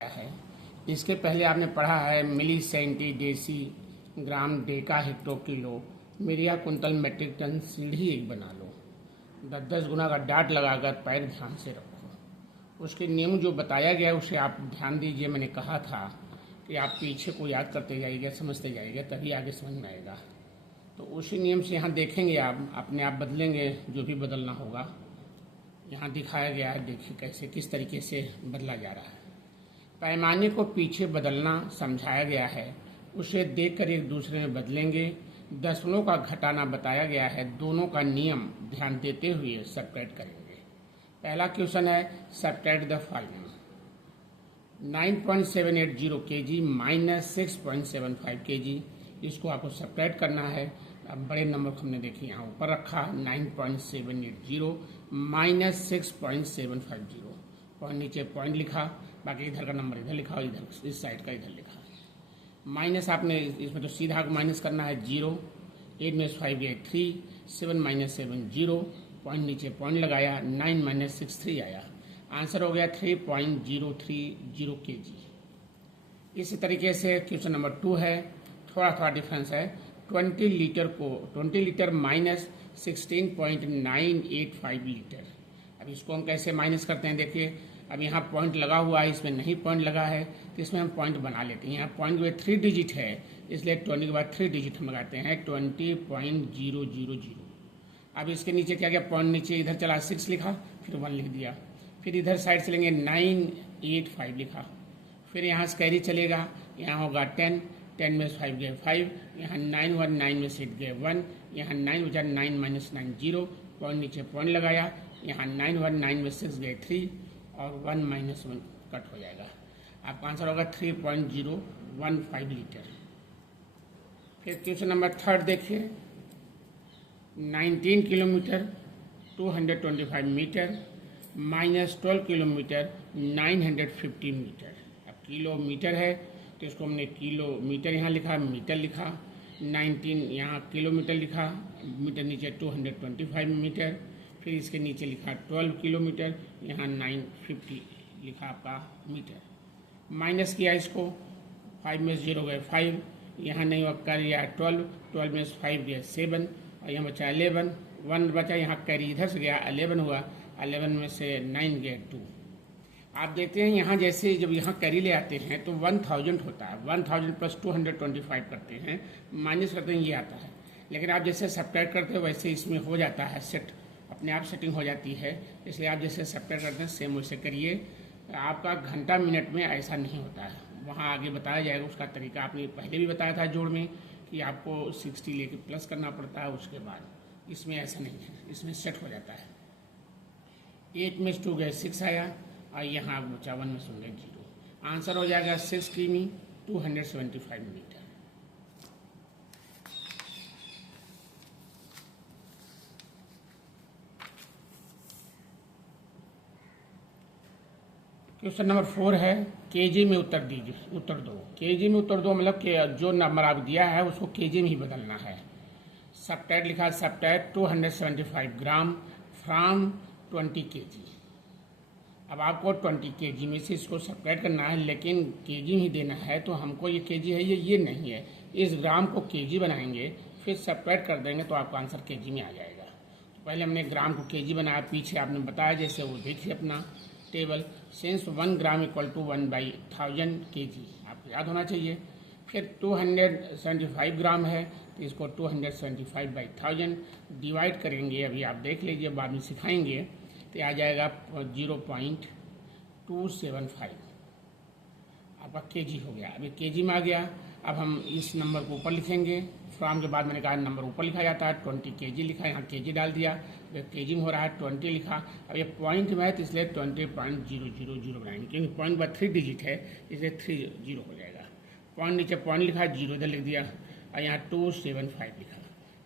है। इसके पहले आपने पढ़ा है मिली सेंटी डेसी ग्राम डेका हेक्टो किलो मिरिया कुंतल मेट्रिक टन सीढ़ी एक बना लो। 10-10 गुना का डाट लगाकर पैर ध्यान से रखो। उसके नियम जो बताया गया उसे आप ध्यान दीजिए। मैंने कहा था कि आप पीछे को याद करते जाइएगा, समझते जाइएगा, तभी आगे समझ में आएगा। तो उसी नियम से यहाँ देखेंगे, आप अपने आप बदलेंगे जो भी बदलना होगा। यहाँ दिखाया गया है, देखिए कैसे किस तरीके से बदला जा रहा है। पैमाने को पीछे बदलना समझाया गया है, उसे देखकर एक दूसरे में बदलेंगे। दशमलव का घटाना बताया गया है, दोनों का नियम ध्यान देते हुए सब्ट्रैक्ट करेंगे। पहला क्वेश्चन है subtract the following. 9.780 kg minus 6.75 kg, इसको आपको सब्ट्रैक्ट करना है। अब बड़े नंबर को हमने देखिए यहाँ ऊपर रखा 9.780 माइनस 6.750, पॉइंट नीचे पॉइंट लिखा, बाकी इधर का नंबर इधर लिखा और इधर इस साइड का इधर लिखा। माइनस आपने इसमें तो सीधा माइनस करना है 0, 8 में 5 गए 3, 7 माइनस 7 0, पॉइंट नीचे पॉइंट लगाया, 9 माइनस 6 3 आया। आंसर हो गया 3.030 kg। इसी तरीके से क्वेश्चन नंबर 2 है, थोड़ा डिफरेंस है। 20 लीटर माइनस 16.985 लीटर। अब इसको हम कैसे माइनस करते हैं, देखिए। अब यहाँ पॉइंट लगा हुआ है, इसमें नहीं पॉइंट लगा है, तो इसमें हम पॉइंट बना लेते हैं। यहाँ पॉइंट में 3 डिजिट है, इसलिए 20 के बाद 3 डिजिट हम लगाते हैं, 20.000। अब इसके नीचे क्या पॉइंट नीचे इधर चला 6 लिखा, फिर 1 लिख दिया, फिर इधर साइड से लेंगे 985 लिखा, फिर यहाँ से कैरी चलेगा, यहाँ होगा 10, 10 में 5 गए 5, यहाँ 9 1 9 में 6 गए 1, यहाँ 9 बचा 9 माइनस 9 0, पॉइंट नीचे पॉइंट लगाया, यहाँ 9 1 9 में 6 गए 3 और 1 माइनस 1 कट हो जाएगा। आपका आंसर होगा 3.015 लीटर। फिर क्वेश्चन नंबर 3 देखिए। 19 kilometre 225 metre minus 12 kilometre 950 metre. अब किलोमीटर है तो इसको हमने किलोमीटर यहाँ लिखा, मीटर लिखा, 19 यहाँ किलोमीटर लिखा, मीटर नीचे 225 मीटर, फिर इसके नीचे लिखा 12 किलोमीटर, यहाँ 950 लिखा आपका मीटर। माइनस किया इसको, 5 में 0 गए 5, यहाँ नहीं हुआ कर 12 में 5 गया 7 और यहाँ बचा 11, 1 बचा, यहाँ कैरी इधर से गया 11 हुआ, 11 में से 9 गए 2। आप देखते हैं यहाँ जैसे जब यहाँ कैरी ले आते हैं तो 1000 होता है, 1000 प्लस 225 करते हैं, माइनस करते हैं, ये आता है। लेकिन आप जैसे सब्ट्रैक्ट करते हो वैसे इसमें हो जाता है सेट, अपने आप सेटिंग हो जाती है। इसलिए आप जैसे सब्ट्रैक्ट करते हैं सेम वैसे करिए। आपका घंटा मिनट में ऐसा नहीं होता है, वहाँ आगे बताया जाएगा उसका तरीका। आपने पहले भी बताया था जोड़ में कि आपको 60 लेके प्लस करना पड़ता है, उसके बाद इसमें ऐसा नहीं है, इसमें सेट हो जाता है। 8 में 2 गए 6 आया और यहाँ बचा 1 में 0 गए 0। आंसर हो जाएगा 6 किमी 275 मीटर। क्वेश्चन नंबर 4 है, केजी में उत्तर दो। केजी में उत्तर दो मतलब कि जो नंबर आप दिया है उसको केजी में ही बदलना है। सब्ट्रैक्ट लिखा, सब्ट्रैक्ट 275 ग्राम फ्रॉम 20 kg। अब आपको 20 kg में से इसको सब्ट्रैक्ट करना है, लेकिन केजी में ही देना है, तो हमको ये केजी है, ये नहीं है। इस ग्राम को केजी बनाएंगे, फिर सब्ट्रैक्ट कर देंगे तो आपका आंसर केजी में आ जाएगा। तो पहले हमने ग्राम को केजी बनाया, पीछे आपने बताया जैसे वो देखिए अपना table. Since 1 gram equal to 1/1000 kg, आपको याद होना चाहिए। फिर 275 ग्राम है तो इसको 275/1000 डिवाइड करेंगे, अभी आप देख लीजिए, बाद में सिखाएंगे, तो आ जाएगा 0.275, आपका केजी हो गया। अभी केजी में आ गया। अब हम इस नंबर को ऊपर लिखेंगे, फ्रॉम के बाद मैंने कहा नंबर ऊपर लिखा जाता है, 20 kg लिखा, यहाँ केजी डाल दिया, केजी में हो रहा है 20 लिखा। अब ये पॉइंट में है तो इसलिए 20.000 बनाएंगे, क्योंकि पॉइंट बाद 3 डिजिट है, इसलिए 30 हो जाएगा। पॉइंट नीचे पॉइंट लिखा, 0 इधर लिख दिया और यहाँ 275 लिखा,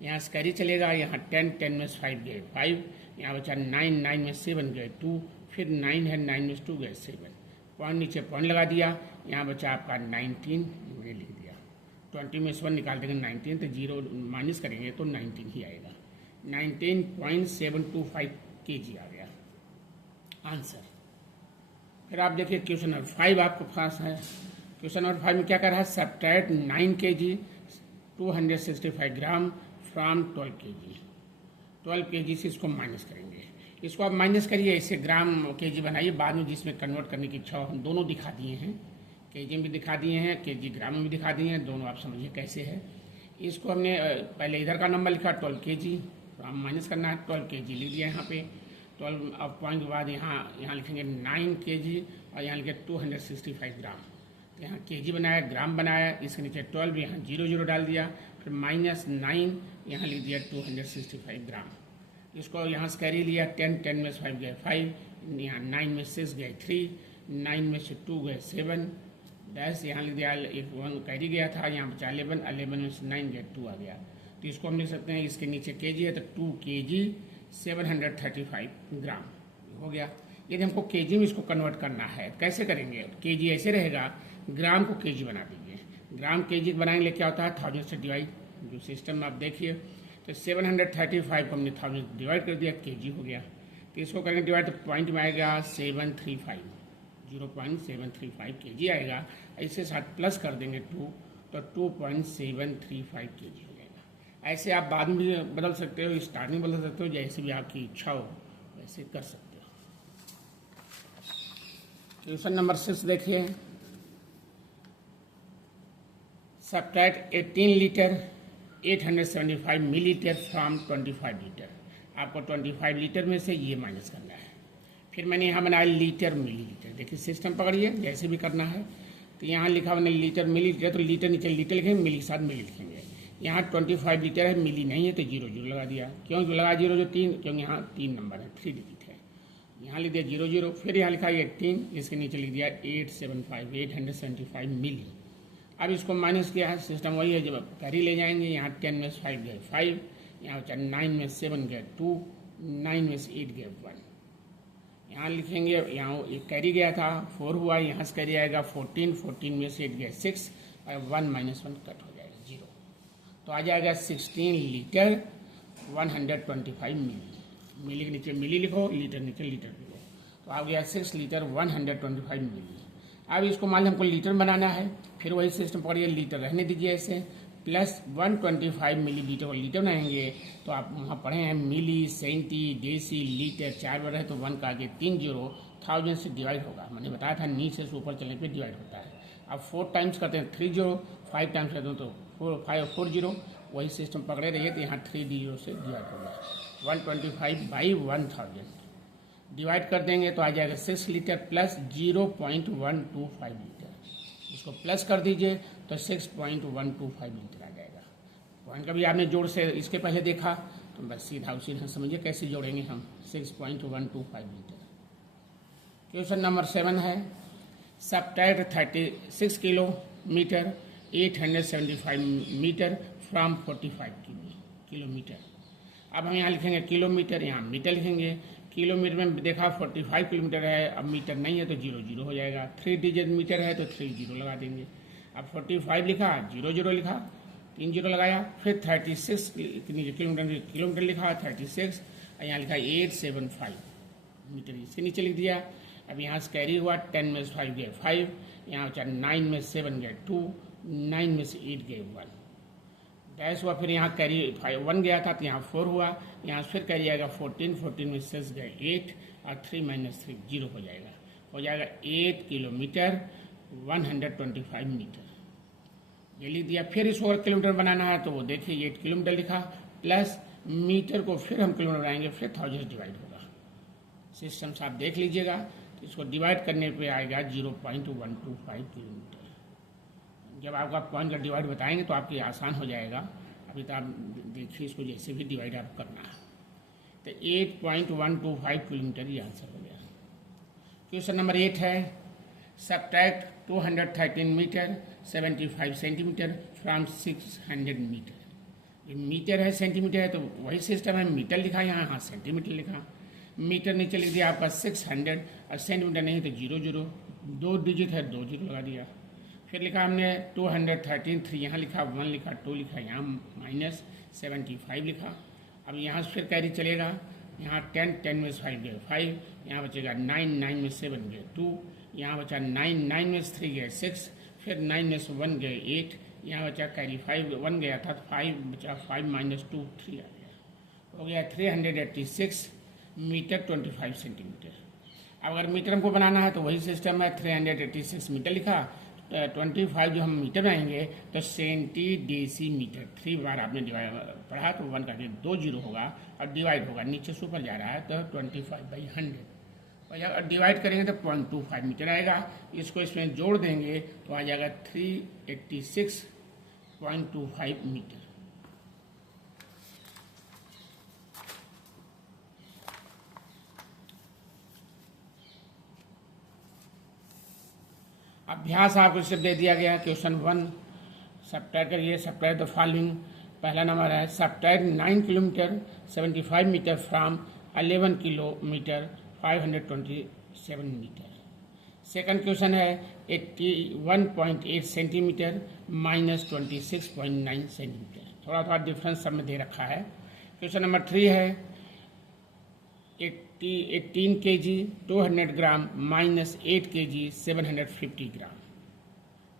यहाँ से कैरी चलेगा, यहाँ 10 में 5 गए 5, यहाँ बचा 9 में 7 गए 2, फिर 9 है, 9 में 2 गए 7, पॉइंट नीचे पॉइंट लगा दिया, यहाँ बचा आपका 19, ये लिख दिया। 20 में से 1 निकाल देंगे 19, तो 0 माइनस करेंगे तो 19 ही आएगा। 19.725 kg आ गया आंसर। फिर आप देखिए क्वेश्चन नंबर 5 आपको पास है। क्वेश्चन नंबर 5 में क्या कर रहा है, subtract 9 kg 265 gram from 12 kg। 12 kg से इसको माइनस करेंगे। इसको आप माइनस करिए, इससे ग्राम kg बनाइए, बाद में जिसमें कन्वर्ट करने की इच्छा हो। हम दोनों दिखा दिए हैं, kg में भी दिखा दिए हैं, kg ग्राम में भी दिखा दिए हैं, दोनों आप समझिए कैसे है। इसको हमने पहले इधर का नंबर लिखा 12 kg, फ्रॉम माइनस करना है, 12 kg लिख दिया यहाँ पे। 12 अब पॉइंट के बाद यहाँ लिखेंगे 9 kg और यहाँ लिखे 265 ग्राम। तो यहाँ kg बनाया, ग्राम बनाया, इसके नीचे 12, यहाँ 0 डाल दिया, फिर -9 यहाँ लिख दिया 265 ग्राम। इसको यहाँ से कैरी लिया, 10 में से 5 गए 5, यहाँ 9 में 6 गए 3, 9 में से 2 गए 7, डैश यहाँ लिख दिया, एक 1 कैरी गया था, यहाँ बचा 11, 11 में से 9 गए 2 आ गया। तो इसको हम लिख सकते हैं, इसके नीचे kg है तो 2 kg 735 ग्राम हो गया। यदि हमको kg में इसको कन्वर्ट करना है कैसे करेंगे, kg ऐसे रहेगा, ग्राम को kg बना दीजिए। ग्राम kg बनाएंगे क्या होता है, 1000 से डिवाइड, जो सिस्टम आप देखिए। तो 735 को हमने 1000 डिवाइड कर दिया, kg हो गया। तो इसको करेंगे डिवाइड तो पॉइंट में आएगा 735, 0.735 kg आएगा। इसके साथ प्लस कर देंगे 2 तो 2.735 kg हो जाएगा। ऐसे आप बाद में भी बदल सकते हो, स्टार्टिंग बदल सकते हो, जैसे भी आपकी इच्छा हो वैसे कर सकते हो। क्वेश्चन नंबर 6 देखिए, subtract 18 litre 875 millilitre from 25 litre. आपको 25 लीटर में से ये माइनस करना है। फिर मैंने यहाँ बनाया लीटर मिलीलीटर। देखिए सिस्टम पकड़िए, जैसे भी करना है। तो यहाँ लिखा मैंने लीटर मिलीलीटर, तो लीटर नीचे लीटर लिखेंगे, मिली के साथ मिली लिखेंगे। यहाँ 25 लीटर है, मिली नहीं है तो 0 लगा दिया। क्यों लगा 0 3, क्योंकि यहाँ 3 नंबर है, 3 डिजिट है। यहाँ लिख दिया 0, फिर यहाँ लिखा 18, इसके नीचे लिख दिया 875 मिली। अब इसको माइनस किया है, सिस्टम वही है, जब कैरी ले जाएंगे, यहाँ 10 में से 5 गए 5, यहाँ 9 में से 7 गए 2, 9 में से 8 गए 1। यहाँ लिखेंगे, यहाँ एक कैरी गया था 4 हुआ, यहाँ से कैरी आएगा 14, 14 में से 8 गए 6 और 1 - 1 कट हो जाएगा 0। तो आ जाएगा 16 लीटर 125 मिली। मिली के नीचे मिली लिखो, लीटर नीचे लीटर लिखो, तो आ गया 6 लीटर 125 मिली। अब इसको मान लो हमको लीटर बनाना है, फिर वही सिस्टम पकड़िए, लीटर रहने दीजिए ऐसे, प्लस 125 मिलीलीटर को लीटर बनाएंगे। तो आप वहाँ पढ़े हैं मिली, सेंटी, डेसी, लीटर, 4 बार है तो 1 का आगे 3 0 1000 से डिवाइड होगा। मैंने बताया था नीचे से ऊपर चलने पे डिवाइड होता है। अब 4 टाइम्स करते हैं 3 0, 5 टाइम्स करते हैं तो 4 0, वही सिस्टम पकड़े रहिए। तो यहाँ 3 0 से डिवाइड होगा। 125 बाई 1000 डिवाइड कर देंगे तो आ जाएगा 6 लीटर प्लस 0.125 लीटर। इसको प्लस कर दीजिए तो 6.125 लीटर आ जाएगा। पॉइंट कभी आपने जोड़ से इसके पहले देखा तो बस सीधा उसी ढंग समझिए कैसे जोड़ेंगे हम, 6.125 लीटर। क्वेश्चन नंबर 7 है, subtract 36 kilometre 875 metre from 45 kilometre. अब हम यहाँ लिखेंगे किलोमीटर, यहाँ मीटर लिखेंगे। किलोमीटर में देखा 45 किलोमीटर है, अब मीटर नहीं है तो 0 हो जाएगा। 3 डिजिट मीटर है तो 3 0 लगा देंगे। अब 45 लिखा, 0 लिखा, 3 0 लगाया, फिर 36 किलोमीटर लिखा 36, और यहाँ लिखा 875 मीटर, इसके नीचे लिख दिया। अब यहाँ से कैरी हुआ, 10 में से 5 गए 5, यहाँ बचा 9 में से 7 गए 2, 9 में से 8 गए 1, डैश हुआ। फिर यहाँ कैरी 1 गया था तो यहाँ 4 हुआ, यहाँ फिर कैरी आएगा 14, 14 में 6 गए 8 और 3 - 3 0 हो जाएगा 8 किलोमीटर 125 मीटर। ये लिख दिया। फिर इसको और किलोमीटर बनाना है तो वो देखिए 8 किलोमीटर लिखा, प्लस मीटर को फिर हम किलोमीटर बनाएंगे, फिर 1000 डिवाइड होगा। सिस्टम से आप देख लीजिएगा, तो इसको डिवाइड करने पे आएगा 0.125 किलोमीटर। जब आपका पॉइंट का डिवाइड बताएंगे तो आपके आसान हो जाएगा। अभी तो आप देखिए इसको जैसे भी डिवाइड आप करना है। तो 8.125 किलोमीटर ये आंसर हो गया। क्वेश्चन नंबर 8 है, subtract 213 metre 75 centimetre from 600 metre. ये मीटर है सेंटीमीटर है तो वही सिस्टम है, मीटर लिखा यहाँ सेंटीमीटर लिखा। मीटर नीचे लिख दिया आपका 600 और सेंटीमीटर नहीं तो 0 2 डिजिट है 2 0 लगा दिया। फिर लिखा हमने 213, 3 यहाँ लिखा, 1 लिखा, 2 लिखा, यहाँ -75 लिखा। अब यहाँ से फिर कैरी चलेगा, यहाँ 10 में से 5 गए 5, यहाँ बचेगा 9 में 7 गए 2, यहाँ बचा 9, 9 में से 3 गए 6, फिर 9 में से 1 गए 8, यहाँ बचा कैरी 5, 1 गया था तो 5 बचा, 5 माइनस 2 3 आ गया, हो गया 386 मीटर 25 सेंटीमीटर। अब अगर मीटर हमको बनाना है तो वही सिस्टम है, 386 मीटर लिखा, 25 जो हम मीटर बनाएंगे तो सेंटी डेसी मीटर, 3 बार आपने डिवाइड पढ़ा तो 1 करके 2 जीरो होगा और डिवाइड होगा, नीचे से ऊपर जा रहा है तो 25/100, और अगर डिवाइड करेंगे तो 0.25 मीटर आएगा। इसको इसमें जोड़ देंगे तो आ जाएगा 386.25 मीटर। अभ्यास आपको सिर्फ दे दिया गया है। क्वेश्चन 1 सब्ट्रैक्ट करिए, सब्ट्रैक्ट द फॉलोइंग। पहला नंबर है subtract 9 kilometre 75 metre from 11 kilometre 527 metre. Second question है 81.8 सेंटीमीटर माइनस 26.9 सेंटीमीटर। थोड़ा थोड़ा डिफरेंस सब में दे रखा है। क्वेश्चन नंबर 3 है 18 kg 200 gram minus 8 kg 750 gram.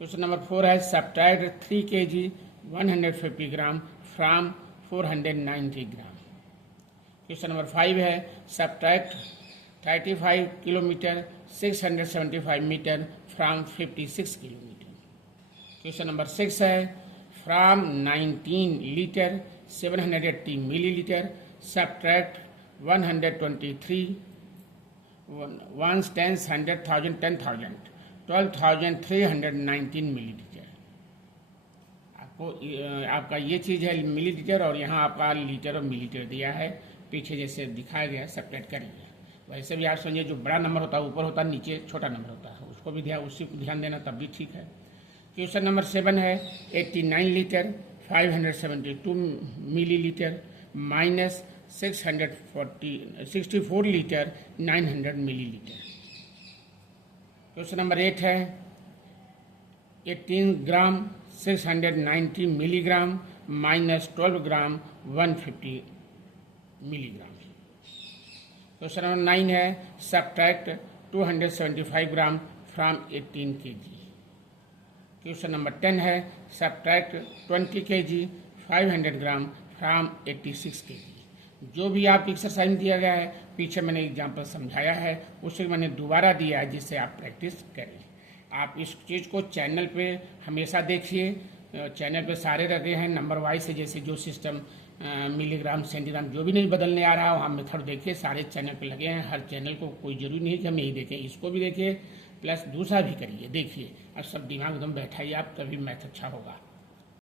Question number 4 है subtract 3 kg 150 gram from 490 gram. Question number 5 है subtract 35 kilometre 675 metre from 56 kilometre. Question number 6 है from 19 litre 780 millilitre subtract 123 1s 10s 100,000 10,000 12,319 millilitre. आपका ये चीज़ है मिलीलीटर और यहाँ आपका लीटर और मिलीलीटर दिया है, पीछे जैसे दिखाया गया सब्ट्रैक्ट कर लिया। वैसे भी आप समझिए जो बड़ा नंबर होता है ऊपर होता है, नीचे छोटा नंबर होता है, उसको भी उसी को ध्यान देना तब भी ठीक है। क्वेश्चन नंबर 7 है 89 litre 572 millilitre minus 64 litre 900 millilitre. Question number 8 है 18 ग्राम 690 मिलीग्राम माइनस 12 ग्राम 150 मिलीग्राम। क्वेश्चन नंबर 9 है subtract 275 gram from 18 kg। Question number 10 है subtract 20 kg 500 gram from 86 kg। जो भी आपकी एक्सरसाइज में दिया गया है पीछे मैंने एग्जाम्पल समझाया है, उसे मैंने दोबारा दिया है जिससे आप प्रैक्टिस करें। आप इस चीज़ को चैनल पे हमेशा देखिए, चैनल पे सारे रखे हैं नंबर वाइज से, जैसे जो सिस्टम मिलीग्राम सेंटीग्राम जो भी नहीं बदलने आ रहा हो हम मेथड देखिए, सारे चैनल पे लगे हैं। हर चैनल को कोई जरूरी नहीं कि हम यही देखें, इसको भी देखिए प्लस दूसरा भी करिए, देखिए और सब दिमाग एकदम बैठाइए आप, तभी मैथ अच्छा होगा।